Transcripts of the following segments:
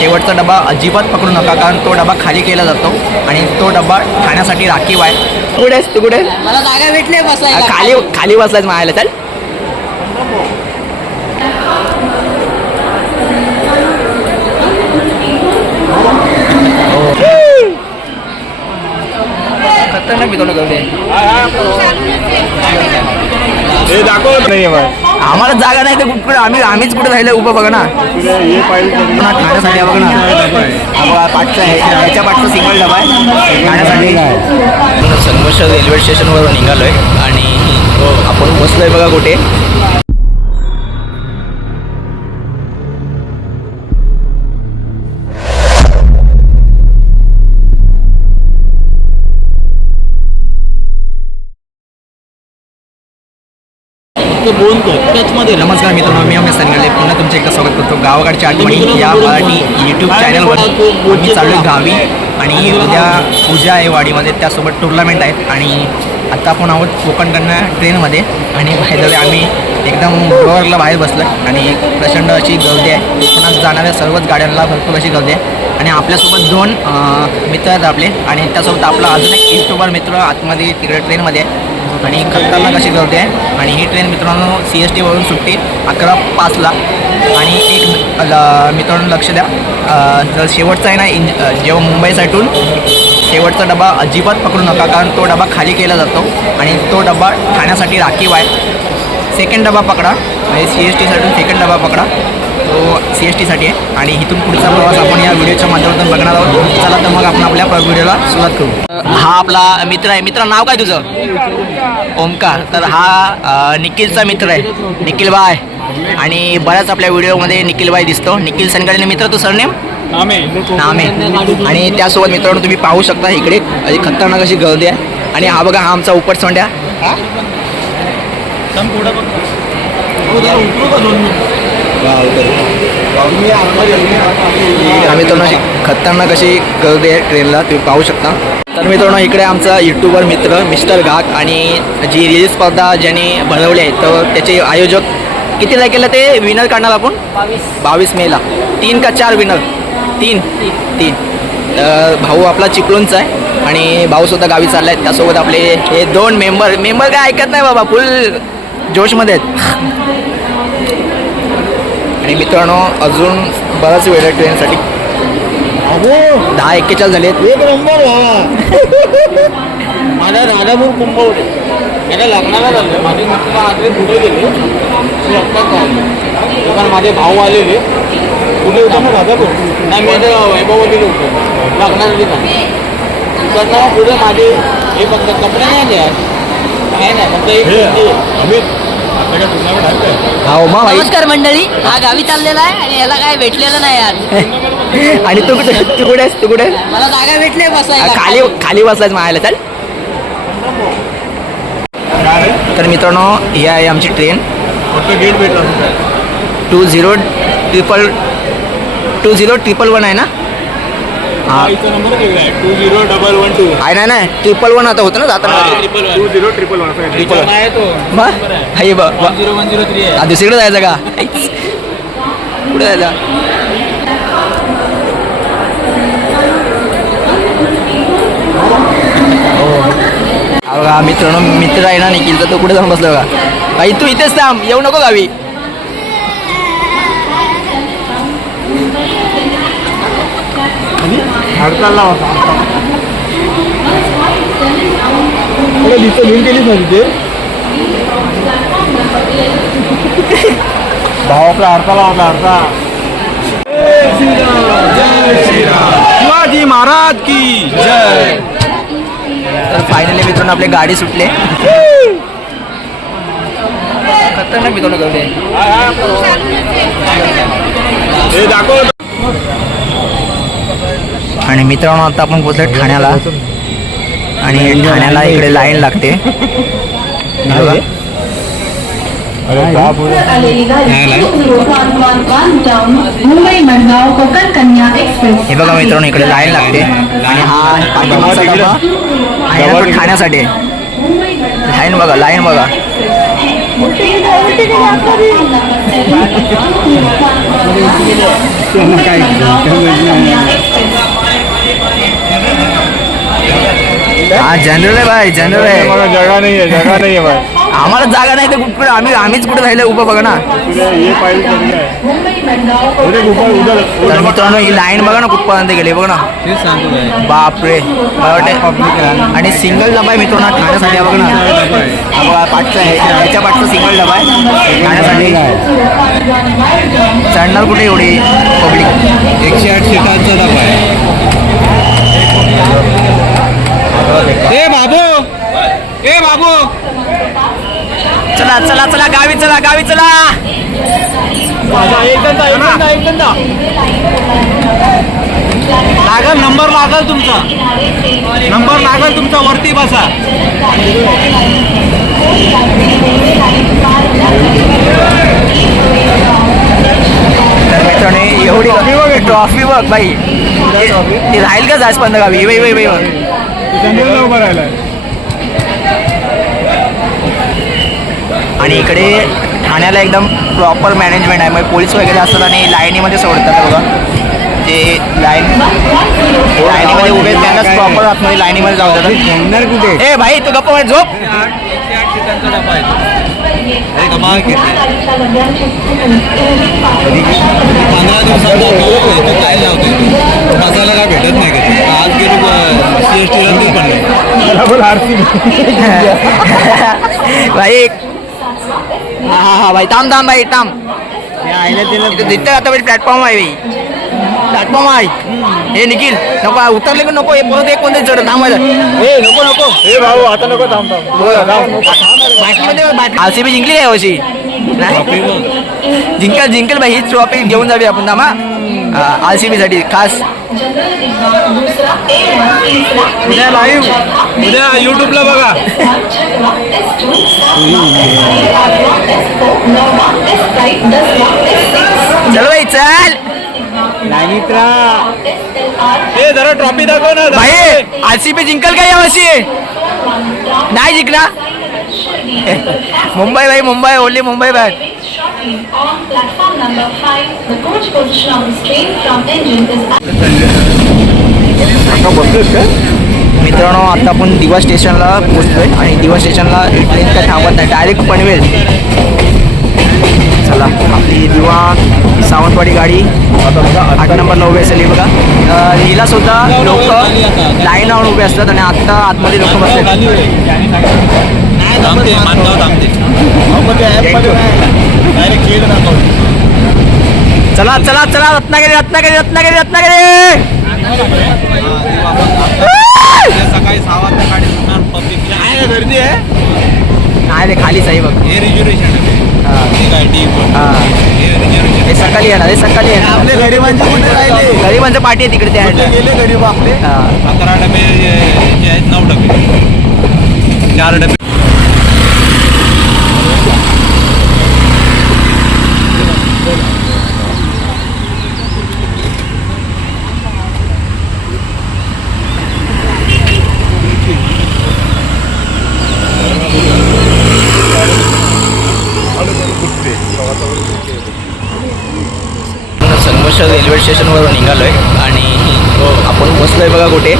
शेवटचा डबा अजिबात पकडू नका कारण तो डबा खाली केला जातो आणि तो डबा ठाण्यासाठी राखीव आहे तू कुठे आहेस? तू कुठे आहेस? मला जागा भेटली बसायला खाली खाली बसलायच मायाला चल खतरनाक गर्दी आहे. हे दाखव नाही आम्हाला जागा नाही तर कुठे? आम्ही आम्हीच कुठे राहिलं? उभं बघा ना. हे आहे बघा ना. हा बघा. पाठचा ह्याच्या ह्याच्या पाठचा सिंगल डबा आहे. ठाण्यासाठी संघर्ष रेल्वे स्टेशनवर निघालो आहे आणि आपण बसलोय बघा कुठे. टचमध्ये नमस्कार मित्रांनो मी अमित सनगले पुन्हा तुमचे एकदा स्वागत करतो. गावाकडच्या आठवणी या मराठी यूट्यूब चॅनलवर आम्ही चालू आहे गावी आणि उद्या पूजा आहे वाडीमध्ये त्यासोबत टुर्नामेंट आहेत आणि आता आपण आहोत कोकणकडनं ट्रेनमध्ये आणि बाहेर आम्ही एकदम रोडला बाहेर बसलो आणि प्रचंड अशी गर्दी आहे. पुन्हा जाणाऱ्या सर्वच गाड्यांना भरपूर अशी गर्दी आहे. आणि आपल्यासोबत दोन मित्र आहेत आपले आणि त्यासोबत आपला अजून एक युट्यूबर मित्र आतमध्ये तिकडे ट्रेनमध्ये आहे. आणि खतरनाक अशी गर्दी आहे आणि ही ट्रेन मित्रांनो सी एस टीवरून सुटते अकरा पाचला. आणि एक ल- मित्रांनो लक्ष द्या. जर शेवटचा आहे ना इंज जेव्हा मुंबईसाठून शेवटचा डबा अजिबात पकडू नका कारण तो डबा खाली केला जातो आणि तो डबा ठाण्यासाठी राखीव आहे. सेकंड डबा पकडा. म्हणजे सी एस टीसाठी सेकंड डबा पकडा. तो सी एस टीसाठी आहे. आणि इथून पुढचा प्रवास आपण या व्हिडिओच्या माध्यमातून बघणार आहोत. चला तर मग आपण आपल्या व्हिडिओला सुरुवात करू. हा आपला मित्र आहे. मित्र नाव काय तुझं? ओमकार. तर हा निखिलचा मित्र आहे. निखिल बाय. आणि बऱ्याच आपल्या व्हिडिओमध्ये निखिल बाय दिसतो. निखिल सनगडे मित्र तू सरनेम? नामे. आणि त्यासोबत मित्रांनो तुम्ही पाहू शकता इकडे. अशी खतरनाक अशी गर्दी आहे. आणि हा बघा हा आमचा उपट सोंड्या. तर मित्रांनो अशी खतरनाक अशी गर्दी आहे ट्रेनला. तुम्ही पाहू शकता. तर मित्रांनो इकडे आमचा युट्यूबर मित्र मिस्टर घाग आणि जी रील स्पर्धा ज्यांनी भरवली आहे तर त्याचे आयोजक किती तारखेला ते विनर काढणार आपण? बावीस. मेला. तीन का चार विनर तीन. तीन. तर भाऊ आपला चिपळूणचा आहे आणि भाऊ सुद्धा गावी चालला आहे त्यासोबत आपले हे दोन मेंबर मेंबर काय ऐकत नाही बाबा फुल जोशमध्ये आहेत. आणि मित्रांनो अजून बराच वेळ आहे ट्रेनसाठी दहा एक्केचाळीस झाले आहेत एक नंबर माझा राधापूर कुंभवडे याला लग्नाला झालं माझे मित्र आजले पुढे गेले. मी आत्ताच आलो कारण माझे भाऊ आलेले. कुठे होतो ना राधापूर नाही मी आता वैभवलीला होतो. लग्नाच्या ठिकाणी तिकडनं पुढे माझे हे फक्त कपडे नाही आले आज काय नाही फक्त एक हा भाई. नमस्कार मंडळी. हा गावी चाललेला आहे आणि याला काय भेटलेलं नाही आज. आणि तू कुठे तू कुठे आहेस? तू कुठे आहेस? मला जागा भेटली हा, बसायला. खाली खाली बसलायच मायाला चल. तर मित्रांनो ही आहे आमची ट्रेन. फक्त गेट भेटला two zero triple two zero triple one आहे ना? हा. इथं नंबर वेगळा आहे. Two zero double one two. आहे ना नाही. ट्रिपल वन आता होतं ना जाताना. Two zero triple one one. आहे तो. मग हाय ब ब- झिरो वन झिरो थ्री हा, दुसरीकडे जायचं का? कुठे जायचं हा बघा मित्रांनो मित्र आहे ना निखिल तर तो कुठे जाऊन बसलो का भाई तू इथेच थांब येऊ नको गावी. हडतालला होता. लिस्ट लिहून केलीच ना तिथे? भाऊ आपला हडताला होता हडता शिवाजी महाराज की जय. तर फायनली मित्रांनो आपली गाडी सुटले. खतरनाक मित्रांनो आणि मित्रांनो आता आपण पोचलो ठाण्याला. आणि ठाण्याला इकडे लाईन लागते. हे बघा. मित्रांनो इकडे लाईन लागते. आणि हा आहे पण खाण्यासाठी. लाईन बघा लाईन बघा. हा जनरल आहे भाई जनरल आहे. जागा नाही आहे जागा नाही आहे भाई. आम्हाला जागा नाही तर कुठे आम्ही आम्हीच कुठे राहिलं उभं बघा ना. तरी मित्रांनो ही लाईन बघा ना कुठपर्यंत गेली बघा ना. बापरे वाटते आणि सिंगल डबा आहे मित्रांनो खाण्यासाठी हा बघा ना. पाठचा आहे ह्याच्या पाठचा सिंगल डबा आहे. खाण्यासाठी. चढणार कुठे एवढी पब्लिक एकशे आठ सीटांचा डबा आहे. ए बाबू! ए बाबू! चला चला चला गावी चला गावी चला एक धंदा एक धंदा एक धंदा लागल नंबर लागल तुमचा. नंबर लागल तुमचा वरती बसा. एवढी ट्रॉफी बघ बाई. ते- राहील का जास्पंद गावी बाई? बाई बाई बघ जनरल उभं आणि इकडे ठाण्याला एकदम प्रॉपर मॅनेजमेंट आहे. म्हणजे पोलीस वगैरे असतात आणि लाईनीमध्ये सोडतात बघा. ते लाईन लाईनीमध्ये उभे त्यांनाच प्रॉपर आतमध्ये लाईनीमध्ये जाऊ देतात. कुठे ए भाई तू गप्पा झोप. पंधरा दिवसात काय लावतो तू मसाला काय भेटत नाही कधी आज गेलो सी एस टीला ते पण नाही. भाई हा हा हा भाई थांब थांब भाई थांब. इथं जिथं आता प्लॅटफॉर्म आहे भाई. प्लॅटफॉर्म आहे. हे निखिल नको उतरले की नको हे परत एक कोणते चढ थांबायचं ए नको नको. हे भाऊ आता नको थांब थांब. आरसीबी जिंकली आहे वर्षी जिंकल जिंकल भाई हीच ट्रॉफी घेऊन जावी आपण थांबा आर सी बी साठी खास. उद्या लाईव्ह उद्या युट्यूबला बघा. चल. भाई चल हे जरा ट्रॉफी दाखव ना भाई आर सी बी जिंकल का यावर्षी? नाही जिंकणार मुंबई भाई मुंबई ओनली मुंबई भाई. On platform number 5, the coach position of this train from engine is मित्रांनो आता आपण दिवा स्टेशनला पोहोचतोय आणि दिवा स्टेशनला ट्रेन काय थांबत नाही डायरेक्ट पनवेल. चला आपली दिवा सावंतवाडी गाडी. आठ नंबरला उभी असेल बघा. हिला सुद्धा लोक लाईन लावून उभे असतात आणि आत्ता आतमध्ये लोक थांबते. डायरेक्ट चला चला चला रत्नागिरी रत्नागिरी रत्नागिरी रत्नागिरी! सकाळी सहा वाजता गाडी सुटणार पब्लिक आहे गर्दी आहे? नाही रे खालीच आहे बघ. हे रिझर्वेशन हा. हा. हे. हे सकाळी येणार हे सकाळी येणार. गरिबांचे कुठे राहिले? गरिबांचं पाठी आहे तिकडे त्या गेले गरीब आपले. अकरा डबे जे आहेत नऊ डबे. चार डबे. संगमेश्वर रेल्वे स्टेशनवरून निघालो आहे आणि आपण बसलो आहे बघा कुठे.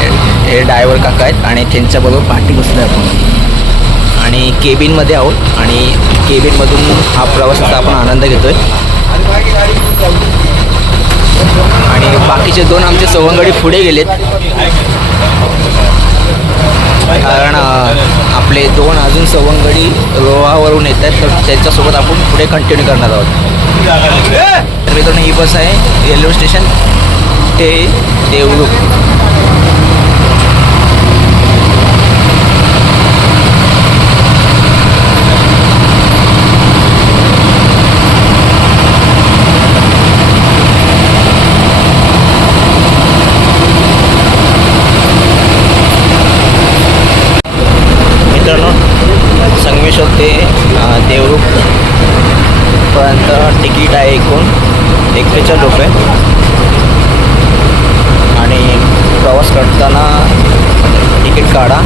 हे- हे ड्रायव्हर काका आहेत आणि त्यांच्याबरोबर पाठी बसलो आहे आपण. आणि केबिनमध्ये आहोत आणि केबिनमधून हा प्रवासाचा आपण आनंद घेतो आहे आणि बाकीचे दोन आमचे सवंगडी पुढे गेलेत. कारण आपले दोन अजून सवंगडी रोहावरून येत आहेत तर त्यांच्यासोबत आपण पुढे कंटिन्यू करणार आहोत. तर मित्रांनो ही बस आहे रेल्वे स्टेशन ते देवरुख मित्रांनो संगमेश्वर ते अ, देवरुख पर्यंत तिकीट आहे एकूण एकशेचाळीस रुपये आणि प्रवास करताना म्हणजे तिकीट काढा.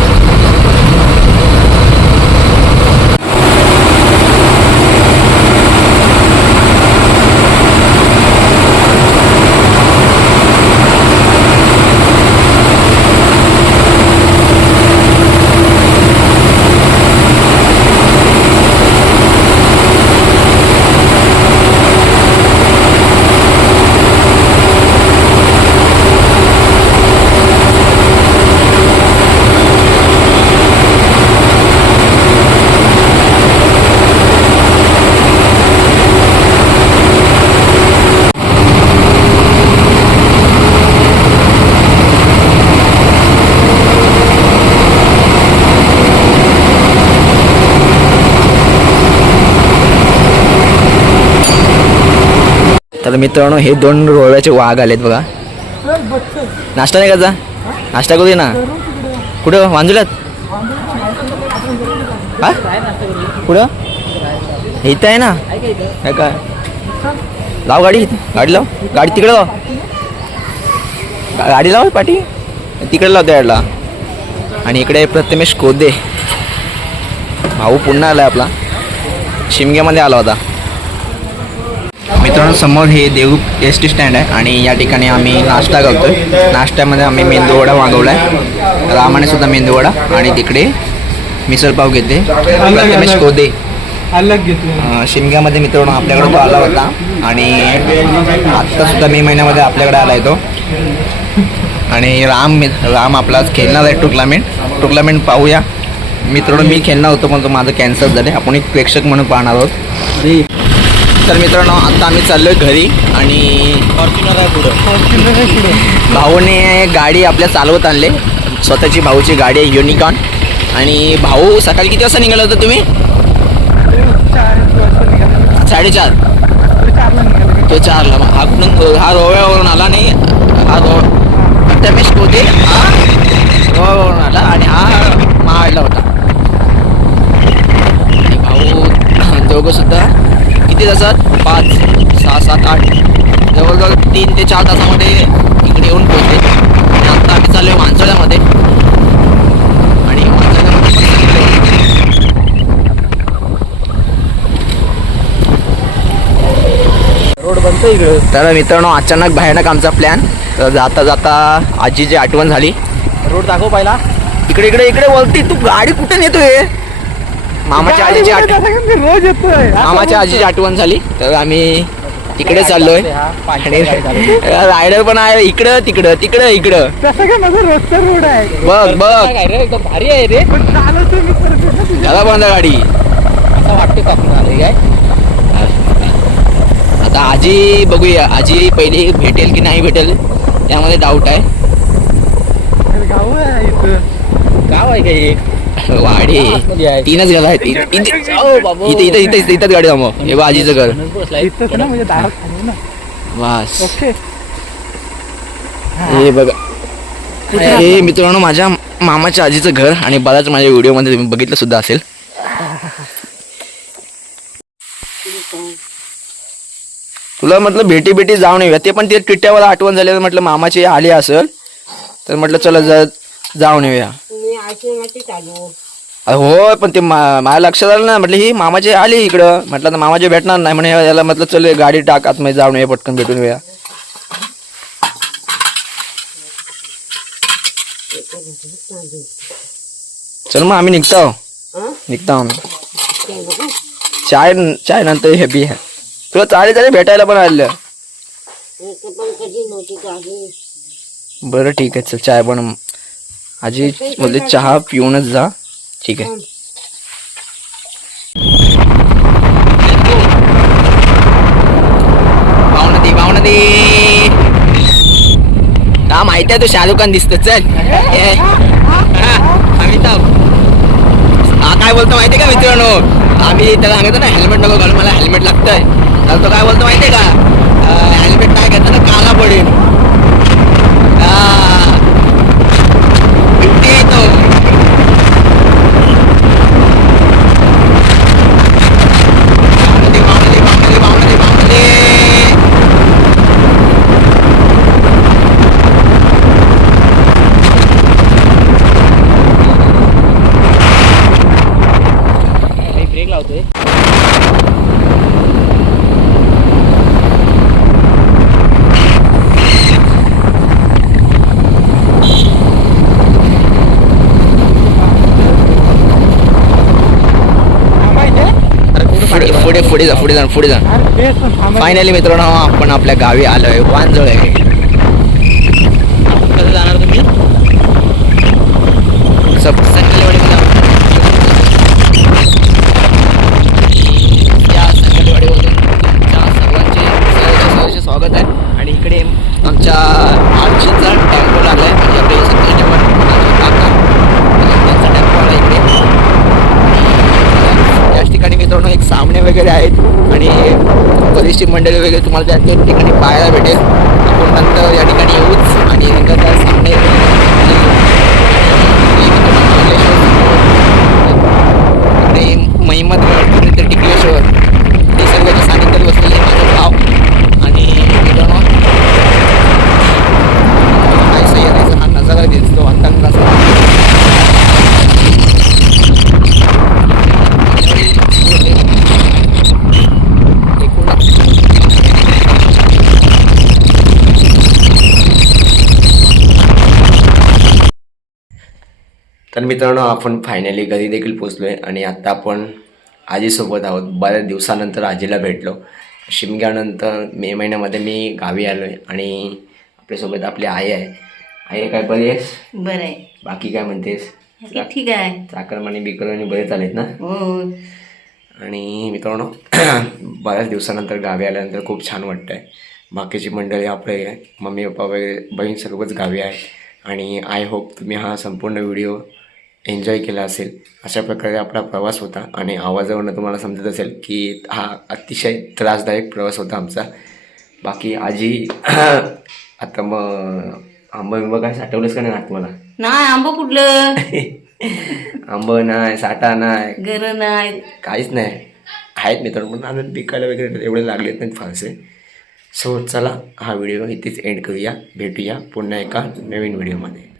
तर मित्रांनो हे दोन रोव्याचे वाघ आलेत बघा. नाश्ता नाही करायचा नाश्ता करू दे ना. कुठं? वांजुल्यात हा? कुठं? हे इथं आहे ना. काय काय? लाव गाडी गाडी लाव. गाडी तिकडे लाव. गाडी लाव पाठी तिकडे लाव त्या गाडीला आणि इकडे प्रथमेश कोदे. भाऊ पुन्हा आलाय आपला. शिमग्यामध्ये आला होता. मित्रांनो समोर हे देवरूप एस टी स्टँड आहे आणि या ठिकाणी आम्ही नाश्ता करतोय. नाश्त्यामध्ये आम्ही मेंदूवडा मागवला आहे. रामाने सुद्धा मेंदूवडा आणि तिकडे मिसळपाव घेते प्रथमेश कोदे. अलग घेतलं. अं, शिमग्यामध्ये मित्रांनो आपल्याकडे तो आला होता. आणि आत्ता सुद्धा मे महिन्यामध्ये आपल्याकडे आला आहे तो. आणि राम राम आपला खेळणार आहे टुर्नामेंट टुर्नामेंट पाहूया. मित्रांनो मी खेळणार होतो पण तो माझं कॅन्सल झालं आपण एक प्रेक्षक म्हणून पाहणार आहोत. तर मित्रांनो आता आम्ही चाललोय घरी आणि फॉर्च्युनर आहे पुढं. भाऊने गाडी आपल्या चालवत आणले. स्वतःची भाऊची गाडी आहे युनिकॉन आणि भाऊ सकाळी किती वाजता निघाला होता तुम्ही? साडेचार. तो चारला हा कुठून हा रोव्यावरून आला नाही. हा रो प्रथमेश कोते हा रोव्यावरून आला आणि हा महाडला होता. आणि भाऊ दोघं सुद्धा किती तासात? पाच सहा सात आठ. जवळजवळ तीन ते चार तासामध्ये इकडे येऊन पोहोचले. आणि आता आम्ही चाललो आहे माणसाळ्यामध्ये आणि. रोड बनतो इकडे. तर मित्रांनो अचानक भयानक आमचा प्लॅन तर जाता जाता आजीची आठवण झाली. रोड दाखव पहिला. इकडे इकडे इकडे वरती तू गाडी कुठे नेतोय? मामाच्या आजीची रोज येतोय. मामाच्या आजीची आठवण झाली. तर आम्ही तिकडे चाललोय. आणि रायडर पण आहे इकडं तिकडं तिकडं इकडं. कसं काय माझा रस्ता रोड आहे? बघ बघ. रे? एकदम भारी आहे रे. पण चालवतो मी परत झाला बंद गाडी. असं वाटतं कापून आले काय? आता आजी बघूया. आजी पहिले भेटेल की नाही भेटेल त्यामध्ये डाऊट आहे. गाव आहे इथं. गाव आहे काय वाडी. तीनच घर आहेत. इथे इथे इथे इथे इथे इथंच गाडी थांबव. हे बघ आजीचं घर. म्हणजे बस. हे बघा. हे मित्रांनो माझ्या मामाच्या आजीचं घर आणि बराच माझ्या व्हिडिओमध्ये तुम्ही बघितलं सुद्धा असेल. तुला म्हटलं भेटी भेटी जाऊन येऊया. ते पण ते टिट्ट्यावर आठवण झाली म्हटलं मामाची आली असेल. तर म्हटलं चला जा जाऊन येऊया. हो पण ते माझ्या लक्षात आलं ना म्हटलं ही मामाची आली इकडं. म्हटलं तर मामाची भेटणार नाही. म्हणे याला म्हटलं चल गाडी टाक. आतमध्ये जाऊन येऊया पटकन भेटून येऊया चल मग आम्ही निघतो. निघतो आम्ही. चाय चाय नंतर हॅपी आहे. तुला चालेल चालेल भेटायला पण आलं बरं ठीक आहे. चल चाय पण आजी बोलते चहा पिऊनच जा. ठीक आहे. भावनदी भावनदी. का माहिती आहे तू शाहरुख खान दिसतो चल. हा, अमिताभ. हा काय बोलतो माहितीये का मित्रांनो? आम्ही त्याला सांगितलं ना हेल्मेट नको घालून मला हेल्मेट लागतंय. तर तो काय बोलतो माहितीये का? हेल्मेट नाही घेतलं ना काला पडेल. पुढे जा पुढे जा पुढे जा. फायनली मित्रांनो आपण आपल्या गावी आलोय. वांजळ. आहे कसं जाणार तुम्ही सब संकलवाडीमध्ये आपण- या संकलवाडीवरून तुमच्या सर्वांचे सहर्ष स्वागत आहे आणि इकडे आमच्या आरचीचा टेम्पो लागलाय म्हणजे आपले सत्तावीस काका त्यांचा टेम्पो आला इकडे याच वगैरे मंडळी वगैरे तुम्हाला त्या त्या ठिकाणी पाहायला भेटेल. आपण नंतर या ठिकाणी येऊच आणि नंतर त्या सामने इकडे महिमतगड तर टिकलेश्वर निसर्गाच्या सानिध्यात बसलेले माझे भाव आणि मित्रांनो काय सह्याद्रीचा हा नजारा दिसतो अंतंगाचा तर मित्रांनो आपण फायनली घरी देखील पोचलो आहे आणि आत्ता आपण आजीसोबत आहोत. बऱ्याच दिवसानंतर आजीला भेटलो. शिमग्यानंतर मे महिन्यामध्ये मी गावी आलो आहे आणि आपल्यासोबत आपली आई आहे. आई काय बरी आहेस? बरं आहे. बाकी काय म्हणतेस? ठीक आहे. चाकरमानी बिकरमानी बरे चालेत ना? हो. आणि मित्रांनो बऱ्याच दिवसानंतर गावी आल्यानंतर खूप छान वाटतं आहे बाकीची मंडळी आपले मम्मी पप्पा वगैरे बहीण सर्वच गावी आहे. आणि आय होप तुम्ही हा संपूर्ण व्हिडिओ एन्जॉय केला असेल अशा प्रकारे आपला प्रवास होता. आणि आवाजावरनं तुम्हाला समजत असेल की हा अतिशय त्रासदायक प्रवास होता आमचा. बाकी आजी आता मग आंबा बिंबा काय साठवलंच का नाही नात मला? नाही आंबा कुठलं? आंब नाही साठा नाही. घर नाही. काहीच नाही. आहेत मित्रांनो पण अजून पिकायला वगैरे एवढे लागलेत नाहीत फारसे. सो चला हा व्हिडिओ इथेच एंड करूया. भेटूया पुन्हा एका नवीन व्हिडिओमध्ये.